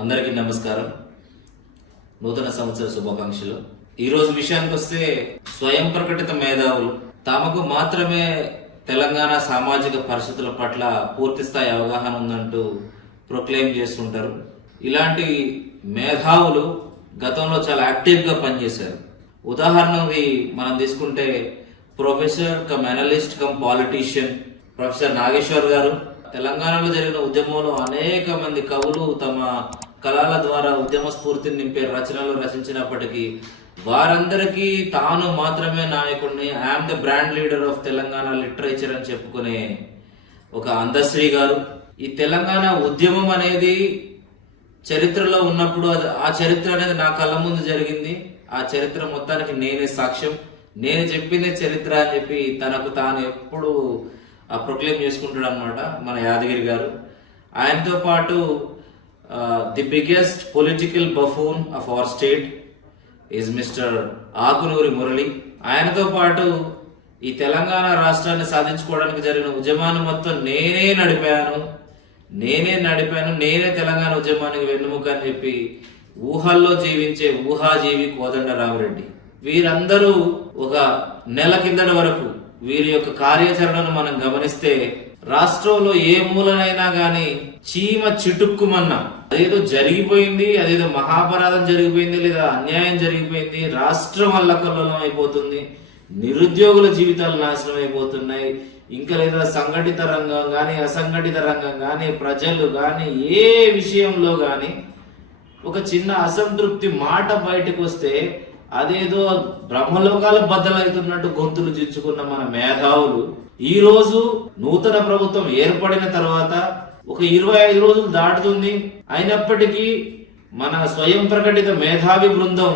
అందరికీ నమస్కారం. నూతన సంవత్సర శుభాకాంక్షలు. ఈరోజు విషయానికి వస్తే స్వయం ప్రకటిత మేధావులు తమకు మాత్రమే తెలంగాణ సామాజిక పరిస్థితుల పట్ల పూర్తి స్థాయి అవగాహన ఉందంటూ ప్రొక్లెయిమ్ చేస్తుంటారు. ఇలాంటి మేధావులు గతంలో చాలా యాక్టివ్గా పనిచేశారు. ఉదాహరణకి మనం తీసుకుంటే professor cum analyst cum politician professor Nageshwar garu. తెలంగాణలో జరిగిన ఉద్యమంలో అనేక మంది కవులు తమ కళల ద్వారా ఉద్యమ స్ఫూర్తిని నింపే రచనలు రచించినప్పటికీ వారందరికీ తాను మాత్రమే నాయకుడిని I'm the brand leader of Telangana literature అని చెప్పుకునే ఒక అందశ్రీ గారు. ఈ తెలంగాణ ఉద్యమం అనేది చరిత్రలో ఉన్నప్పుడు అది ఆ చరిత్ర అనేది నా కళ్ళ ముందు జరిగింది. ఆ చరిత్ర మొత్తానికి నేనే సాక్ష్యం. నేను చెప్పిందే చరిత్ర అని చెప్పి తనకు తాను ఎప్పుడు ప్రొక్లెయిమ్ చేసుకుంటాడు అనమాట మన యాదగిరి గారు. ఆయనతో పాటు the biggest political buffoon of our state is mister Akunuri Murali ఆయనతో పాటు ఈ తెలంగాణ రాష్ట్రాన్ని సాధించుకోవడానికి జరిగిన ఉద్యమాన్ని మొత్తం నేనే నడిపాను. నేనే నడిపాను నేనే తెలంగాణ ఉద్యమానికి వెన్నుముక అని చెప్పి ఊహల్లో జీవించే ఊహాజీవి కోదండ రామరెడ్డి. వీరందరూ ఒక నెల కిందటి వరకు వీరి యొక్క కార్యాచరణను మనం గమనిస్తే రాష్ట్రంలో ఏ మూలనైనా గాని చీమ చిటుక్కుమన్న అదేదో జరిగిపోయింది అదేదో మహాపరాధం జరిగిపోయింది లేదా అన్యాయం జరిగిపోయింది రాష్ట్రం అల్లకల్లోలం అయిపోతుంది నిరుద్యోగుల జీవితాలు నాశనం అయిపోతున్నాయి ఇంకా లేదా సంఘటిత రంగం కానీ అసంఘటిత రంగం కానీ ప్రజలు కానీ ఏ విషయంలో కానీ ఒక చిన్న అసంతృప్తి మాట బయటకు వస్తే అదేదో బ్రహ్మలోకాలు బద్దలవుతున్నట్టు గొంతులు జించుకున్న మన మేధావులు ఈ రోజు నూతన ప్రభుత్వం ఏర్పడిన తర్వాత ఒక ఇరవై ఐదు రోజులు దాటుతుంది. అయినప్పటికీ మన స్వయం ప్రకటిత మేధావి బృందం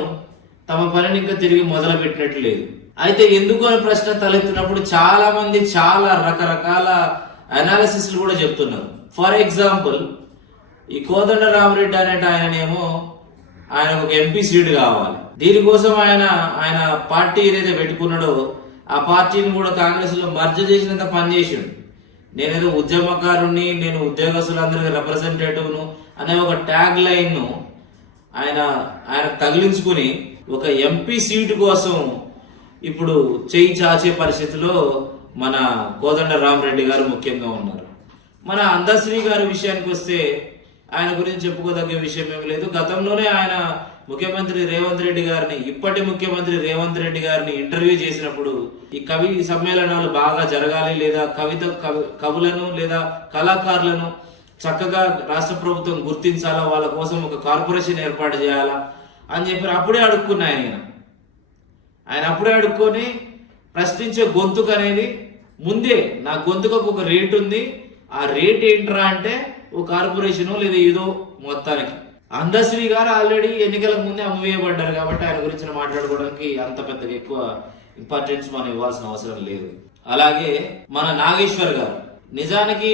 తమ పనిని ఇంకా తిరిగి మొదలు పెట్టినట్లు లేదు. అయితే ఎందుకు అని ప్రశ్న తలెత్తినప్పుడు చాలా మంది చాలా రకరకాల అనాలిసిస్ కూడా చెప్తున్నారు. ఫర్ ఎగ్జాంపుల్ ఈ కోదండ రామరెడ్డి అనేట ఆయననేమో ఆయన ఒక ఎంపీ సీట్ కావాలి. దీనికోసం ఆయన ఆయన పార్టీ ఏదైతే పెట్టుకున్నాడో ఆ పార్టీని కూడా కాంగ్రెస్లో మర్జ చేసినంత పనిచేసిండు నేనేదో ఉద్యమకారుణ్ణి నేను ఉద్యోగస్తులందరికీ రిప్రజెంటేటివ్ను అనే ఒక ట్యాగ్ లైన్ను ఆయన ఆయన తగిలించుకుని ఒక ఎంపీ సీటు కోసం ఇప్పుడు చేయి చాచే పరిస్థితిలో మన కోదండ రామరెడ్డి గారు ముఖ్యంగా ఉన్నారు. మన అందశ్రీ గారి విషయానికి వస్తే ఆయన గురించి చెప్పుకోదగ్గ విషయం ఏమి లేదు. గతంలోనే ఆయన ముఖ్యమంత్రి రేవంత్ రెడ్డి గారిని ఇప్పటి ముఖ్యమంత్రి రేవంత్ రెడ్డి గారిని ఇంటర్వ్యూ చేసినప్పుడు ఈ కవి సమ్మేళనాలు బాగా జరగాలి లేదా కవిత కవి- కవులను లేదా కళాకారులను చక్కగా రాష్ట్ర ప్రభుత్వం గుర్తించాలా? వాళ్ళ కోసం ఒక కార్పొరేషన్ ఏర్పాటు చేయాలా? అని చెప్పి అప్పుడే అడుక్కున్నా ఆయన. ఆయన అప్పుడే అడుక్కొని ప్రశ్నించే గొంతుకు అనేది ముందే నా గొంతుకు ఒక రేట్ ఉంది. ఆ రేట్ ఏంట్రా అంటే ఓ కార్పొరేషను లేదా ఏదో మొత్తానికి. అందశ్రీ గారు ఆల్రెడీ ఎన్నికలకు ముందే అమ్మవేయబడ్డారు కాబట్టి ఆయన గురించి మాట్లాడుకోవడానికి అంత పెద్ద ఎక్కువ ఇంపార్టెన్స్ మనం ఇవ్వాల్సిన అవసరం లేదు. అలాగే మన నాగేశ్వర్ గారు నిజానికి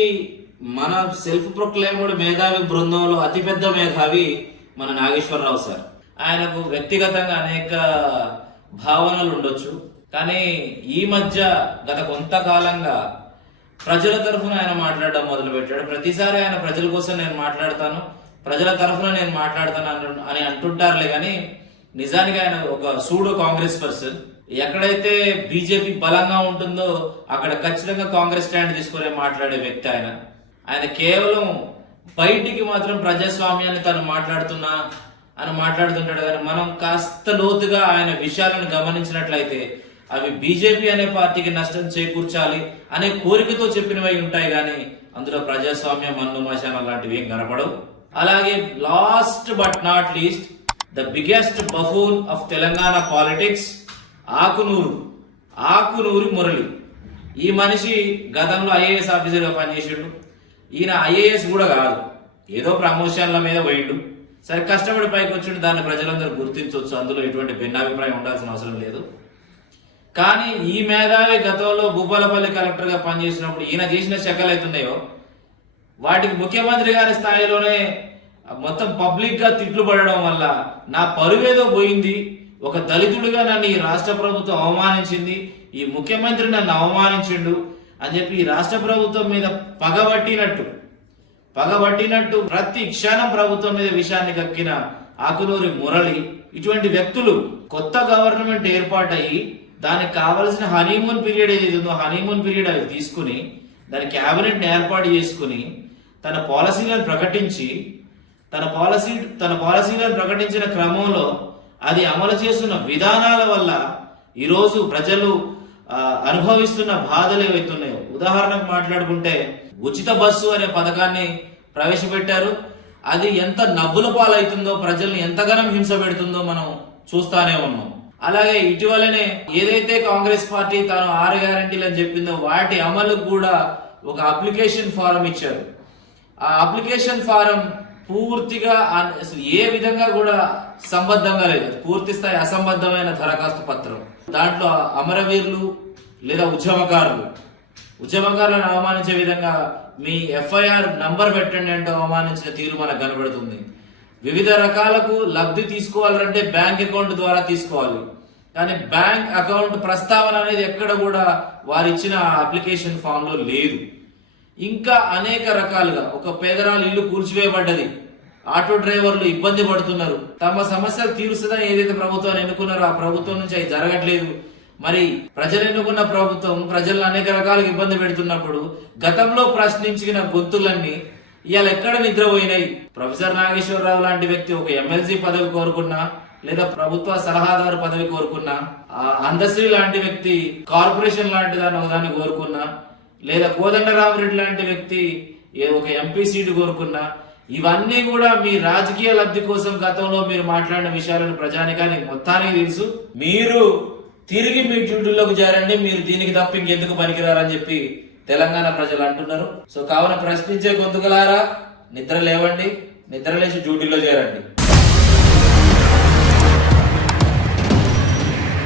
మన సెల్ఫ్ ప్రొక్లైమ్డ్ మేధావి బృందంలో అతిపెద్ద మేధావి మన నాగేశ్వరరావు సార్. ఆయనకు వ్యక్తిగతంగా అనేక భావనలు ఉండొచ్చు. కానీ ఈ మధ్య గత కొంతకాలంగా ప్రజల తరఫున ఆయన మాట్లాడడం మొదలు పెట్టాడు ప్రతిసారి ఆయన ప్రజల కోసం నేను మాట్లాడతాను. ప్రజల తరఫున నేను మాట్లాడుతాను అని అంటుంటారులే కానీ నిజానికి ఆయన ఒక సూడో కాంగ్రెస్ పర్సన్. ఎక్కడైతే బీజేపీ బలంగా ఉంటుందో అక్కడ ఖచ్చితంగా కాంగ్రెస్ స్టాండ్ తీసుకునే మాట్లాడే వ్యక్తి ఆయన. ఆయన కేవలం బయటికి మాత్రం ప్రజాస్వామ్యాన్ని తను మాట్లాడుతున్నా అని మాట్లాడుతుంటాడు. కానీ మనం కాస్త లోతుగా ఆయన విషయాలను గమనించినట్లయితే అవి బీజేపీ అనే పార్టీకి నష్టం చేకూర్చాలి అనే కోరికతో చెప్పినవి ఉంటాయి కానీ అందులో ప్రజాస్వామ్యం మన్ను లాంటివి ఏం కనపడవు. అలాగే last but not least the biggest buffoon of Telangana politics Akunuru Akunuri Murali ఈ మనిషి గతంలో ఐఏఎస్ ఆఫీసర్గా పనిచేసిండు. ఈయన ఐఏఎస్ కూడా కాదు. ఏదో ప్రమోషన్ల మీద పోయిండు. సరే కష్టపడి పైకి వచ్చిండు. దాన్ని ప్రజలందరూ గుర్తించవచ్చు అందులో ఎటువంటి భిన్నాభిప్రాయం ఉండాల్సిన అవసరం లేదు. కానీ ఈ మేధావి గతంలో భూపాలపల్లి కలెక్టర్గా పనిచేసినప్పుడు ఈయన చేసిన శకలు అవుతున్నాయో వాటికి ముఖ్యమంత్రి గారి స్థాయిలోనే మొత్తం పబ్లిక్గా తిట్లు పడడం వల్ల నా పరువేదో పోయింది. ఒక దళితుడిగా నన్ను ఈ రాష్ట్ర ప్రభుత్వం అవమానించింది. ఈ ముఖ్యమంత్రి నన్ను అవమానించిండు అని చెప్పి ఈ రాష్ట్ర ప్రభుత్వం మీద పగబట్టినట్టు పగబట్టినట్టు ప్రతి క్షణం ప్రభుత్వం మీద విషయాన్ని కక్కిన ఆకునూరి మురళి ఇటువంటి వ్యక్తులు కొత్త గవర్నమెంట్ ఏర్పాటయ్యి దానికి కావలసిన హనీమూన్ పీరియడ్ ఏదైతే ఉందో హనీమూన్ పీరియడ్ అవి తీసుకుని దాని క్యాబినెట్ ఏర్పాటు చేసుకుని తన పాలసీలను ప్రకటించి తన పాలసీ తన పాలసీలను ప్రకటించిన క్రమంలో అది అమలు చేస్తున్న విధానాల వల్ల ఈరోజు ప్రజలు అనుభవిస్తున్న బాధలు ఏవైతున్నాయో ఉదాహరణకు మాట్లాడుకుంటే ఉచిత బస్సు అనే పథకాన్ని ప్రవేశపెట్టారు. అది ఎంత నవ్వుల పాలవుతుందో ప్రజల్ని ఎంతగానో హింస పెడుతుందో మనం చూస్తానే ఉన్నాం. అలాగే ఇటీవలనే ఏదైతే కాంగ్రెస్ పార్టీ తాను ఆరు గ్యారంటీలు అని చెప్పిందో వాటి అమలుకు కూడా ఒక అప్లికేషన్ ఫారం ఇచ్చారు. ఆ అప్లికేషన్ ఫారం పూర్తిగా అసలు ఏ విధంగా కూడా సంబద్ధంగా లేదు. పూర్తి స్థాయి అసంబద్ధమైన దరఖాస్తు పత్రం. దాంట్లో అమరవీరులు లేదా ఉద్యమకారులు. ఉద్యమకారులను అవమానించే విధంగా మీ ఎఫ్ఐఆర్ నంబర్ పెట్టండి అంటూ అవమానించిన తీరు మనకు కనబడుతుంది. వివిధ రకాలకు లబ్ధి తీసుకోవాలంటే బ్యాంక్ అకౌంట్ ద్వారా తీసుకోవాలి. కానీ బ్యాంక్ అకౌంట్ ప్రస్తావన అనేది ఎక్కడ కూడా వారు ఇచ్చిన అప్లికేషన్ ఫామ్లో లేదు. ఇంకా అనేక రకాలుగా ఒక పేదరాలు ఇల్లు కూల్చివేయబడ్డది. ఆటో డ్రైవర్లు ఇబ్బంది పడుతున్నారు. తమ సమస్యలు తీరుస్తుందని ఏదైతే ప్రభుత్వాన్ని ఎన్నుకున్నారో ఆ ప్రభుత్వం నుంచి అది జరగట్లేదు. మరి ప్రజలు ఎన్నుకున్న ప్రభుత్వం ప్రజలను అనేక రకాలుగా ఇబ్బంది పెడుతున్నప్పుడు గతంలో ప్రశ్నించిన గొంతులన్నీ ఇవాళ ఎక్కడ నిద్రపోయినాయి? ప్రొఫెసర్ నాగేశ్వరరావు లాంటి వ్యక్తి ఒక ఎమ్మెల్సీ పదవి కోరుకున్నా లేదా ప్రభుత్వ సలహాదారు పదవి కోరుకున్నా ఆ అందశ్రీ లాంటి వ్యక్తి కార్పొరేషన్ లాంటి దాన్ని ఒకదాన్ని కోరుకున్నా లేదా కోదండరామరెడ్డి లాంటి వ్యక్తి ఏ- ఒక ఎంపీ సీటు కోరుకున్నా ఇవన్నీ కూడా మీ రాజకీయ లబ్ధి కోసం గతంలో మీరు మాట్లాడిన విషయాలను ప్రజానికానికి మొత్తానికి తెలుసు. మీరు తిరిగి మీ డ్యూటీలోకి చేరండి మీరు దీనికి తప్ప ఇంకెందుకు పనికిరారని చెప్పి తెలంగాణ ప్రజలు అంటున్నారు. సో కావున ప్రశ్నించే గొంతుకలారా నిద్ర లేవండి నిద్ర లేచి డ్యూటీలో చేరండి.